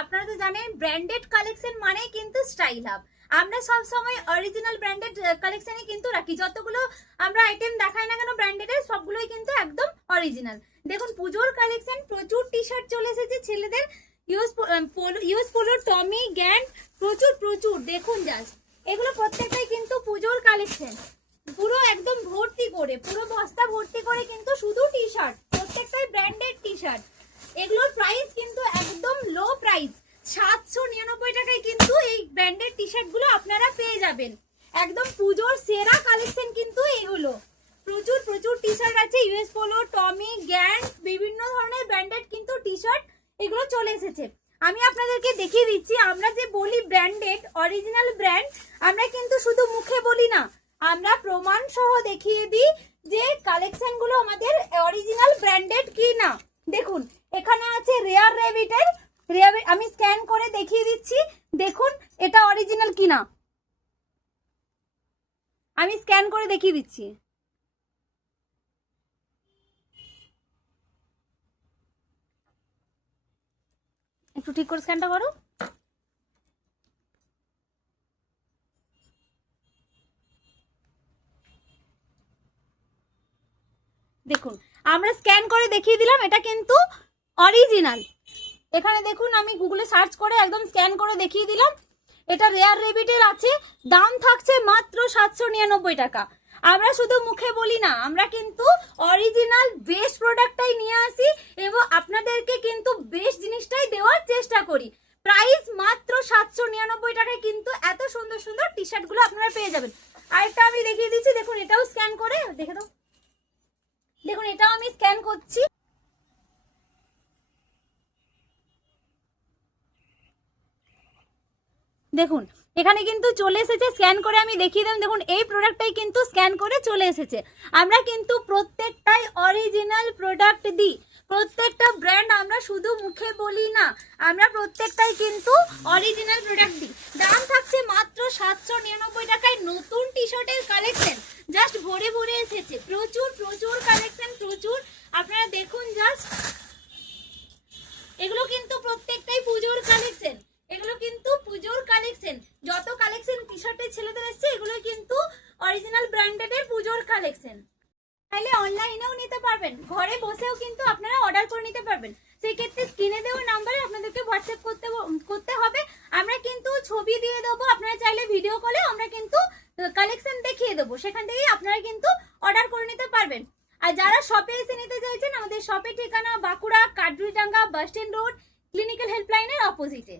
আপনারা তো জানেন ব্র্যান্ডেড কালেকশন মানে কিন্তু স্টাইল হাব। আমরা সব সময় অরিজিনাল ব্র্যান্ডেড কালেকশনই কিন্তু রাখি। যতগুলো আমরা আইটেম দেখাই না কেন ব্র্যান্ডেডের, সবগুলোই কিন্তু একদম অরিজিনাল। দেখুন পুজোর কালেকশন, প্রচুর টি শার্ট চলে এসেছে ছেলেদের, ইউজ পোলো, টমি, গ্যান্ড, প্রচুর প্রচুর। দেখুন জাস্ট এগুলো প্রত্যেকটাই কিন্তু পুজোর কালেকশন, পুরো একদম ভর্তি করে, পুরো বস্তা ভর্তি করে কিন্তু শুধু টি শার্ট, প্রত্যেকটাই ব্র্যান্ডেড টি শার্ট। এগুলোর প্রাইস কিন্তু একদম লো প্রাইস, 799 টাকায় কিন্তু এই ব্র্যান্ডেড টি শার্ট গুলো আপনারা পেয়ে যাবেন। একদম পুজোর সেরা কালেকশন কিন্তু এগুলো। প্রচুর প্রচুর টি শার্ট আছে, ইউএস পোলো, টমি, গ্যান্ড, বিভিন্ন ধরনের ব্র্যান্ডেড কিন্তু টি শার্ট এগুলো চলে এসেছে। আমি আপনাদেরকে দেখিয়ে দিচ্ছি, আমরা যে বলি ব্র্যান্ডেড অরিজিনাল ব্র্যান্ড, আমরা কিন্তু শুধু মুখে বলি না, আমরা প্রমাণ সহ দেখিয়ে দিই যে কালেকশন গুলো আমাদের অরিজিনাল ব্র্যান্ডেড কি না। দেখুন এখানে আছে রেয়ার রেবিটের, আমি স্ক্যান করে দেখিয়ে দিচ্ছি। দেখুন এটা অরিজিনাল কিনা, আমি স্ক্যান করে দেখিয়ে দিচ্ছি। একটু ঠিক করে স্ক্যানটা করো। দেখুন আমরা স্ক্যান করে দেখিয়ে দিলাম, এটা কিন্তু অরিজিনাল। এখানে দেখুন আমি গুগলে সার্চ করে একদম স্ক্যান করে দেখিয়ে দিলাম। এটা রেয়ার রেবিটের আছে, দাম থাকছে মাত্র 799 টাকা। আমরা শুধু মুখে বলি না, আমরা কিন্তু অরিজিনাল বেস্ট প্রোডাক্টটাই নিয়ে আসি এবং আপনাদেরকে কিন্তু বেস্ট জিনিসটাই দেওয়ার চেষ্টা করি। প্রাইস মাত্র 799 টাকায় কিন্তু এত সুন্দর সুন্দর টি শার্ট গুলো আপনারা পেয়ে যাবেন। আরেকটা আমি দেখিয়ে দিচ্ছি, দেখুন এটাও স্ক্যান করে দেখে দাও। দেখুন এটাও আমি স্ক্যান করছি। দেখুন এখানে কিন্তু চলে এসেছে, স্ক্যান করে আমি দেখিয়ে দিলাম। দেখুন এই প্রোডাক্টটাই কিন্তু স্ক্যান করে চলে এসেছে। আমরা কিন্তু প্রত্যেকটাই অরিজিনাল প্রোডাক্ট দিই, প্রত্যেকটা ব্র্যান্ড আমরা শুধু মুখে বলি না, আমরা প্রত্যেকটাই কিন্তু অরিজিনাল প্রোডাক্ট দিই। দাম থাকছে মাত্র 799 টাকায়। নতুন টি শার্টের কালেকশন জাস্ট ভরে ভরে এসেছে, প্রচুর প্রচুর কালেকশন, প্রচুর। আপনারা দেখুন জাস্ট, এগুলো কিন্তু প্রত্যেকটাই পুজোর কালেকশন, এগুলো কিন্তু পুজোর কালেকশন। যত কালেকশন টি শার্টের ছেলেদের এসছে এগুলো কিন্তু অরিজিনাল ব্র্যান্ডেডের পুজোর কালেকশন। তাহলে অনলাইনেও নিতে পারবেন, ঘরে বসেও কিন্তু আপনারা অর্ডার করে নিতে পারবেন। সেই ক্ষেত্রে স্ক্রিনে দেওয়া নাম্বারে আপনাদেরকে হোয়াটসঅ্যাপ করতে হবে। আমরা কিন্তু ছবি দিয়ে দেবো, আপনারা চাইলে ভিডিও কলে আমরা কিন্তু কালেকশন দেখিয়ে দেবো, সেখান থেকেই আপনারা কিন্তু অর্ডার করে নিতে পারবেন। আর যারা শপে এসে নিতে চাইছেন, আমাদের শপের ঠিকানা Bankura Katruidanga bus stand road, clinical হেল্পলাইনের অপোজিটে।